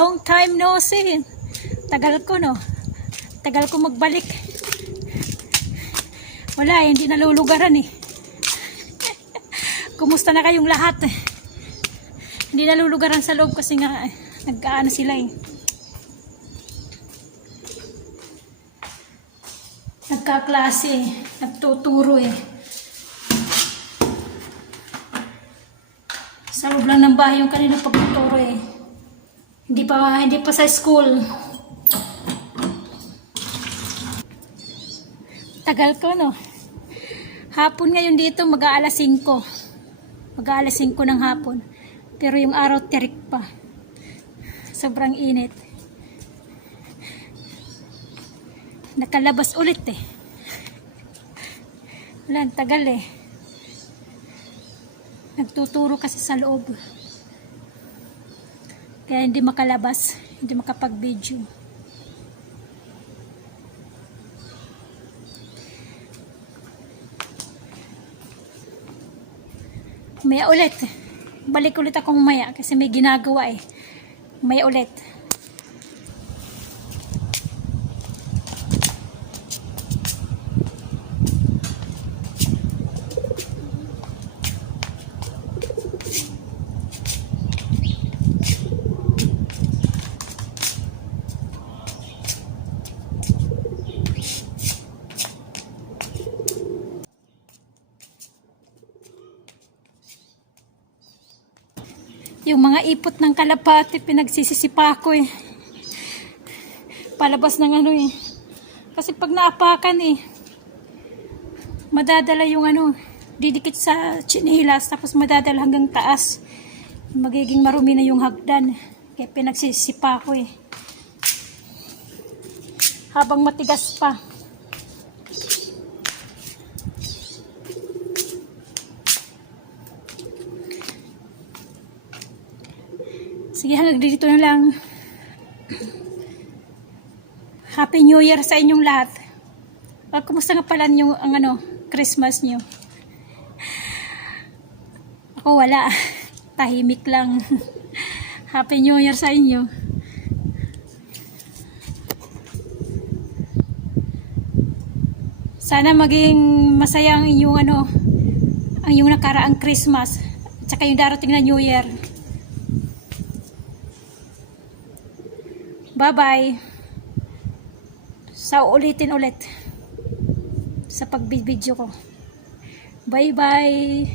Long time no see. Tagal ko, no? Tagal ko magbalik. Wala, hindi nalulugaran eh. Kumusta na kayong lahat? Hindi nalulugaran sa loob kasi nga nag-aano sila eh. Nagkaklase eh. Nagtuturo eh. Sa loob lang ng bahay yung kanilang pagtuturo eh. Hindi pa sa school. Tagal ko, no? Hapon ngayon dito, mag-aalas 5. Mag-aalas 5 ng hapon. Pero yung araw tirik pa. Sobrang init. Nakalabas ulit eh. Wala, tagal eh. Nagtuturo kasi sa loob. Kaya hindi makalabas. Hindi makapag-video. Maya ulit. Balik ulit akong maya kasi may ginagawa eh. Maya ulit. Yung mga ipot ng kalapati, pinagsisisipa ko eh. Palabas ng ano eh. Kasi pag naapakan eh, madadala yung ano, didikit sa chinilas, tapos madadala hanggang taas. Magiging marumi na yung hagdan. Kaya pinagsisisipa ko eh. Habang matigas pa. Sige, hanggang dito na lang. Happy New Year sa inyong lahat. Kumusta nga pala yung ang Christmas nyo? Ako wala. Tahimik lang. Happy New Year sa inyo. Sana maging masaya ang inyong ang inyong nakaraang Christmas at saka yung darating na New Year. Bye-bye. Sa ulitin ulit sa pagbibideo ko. Bye-bye.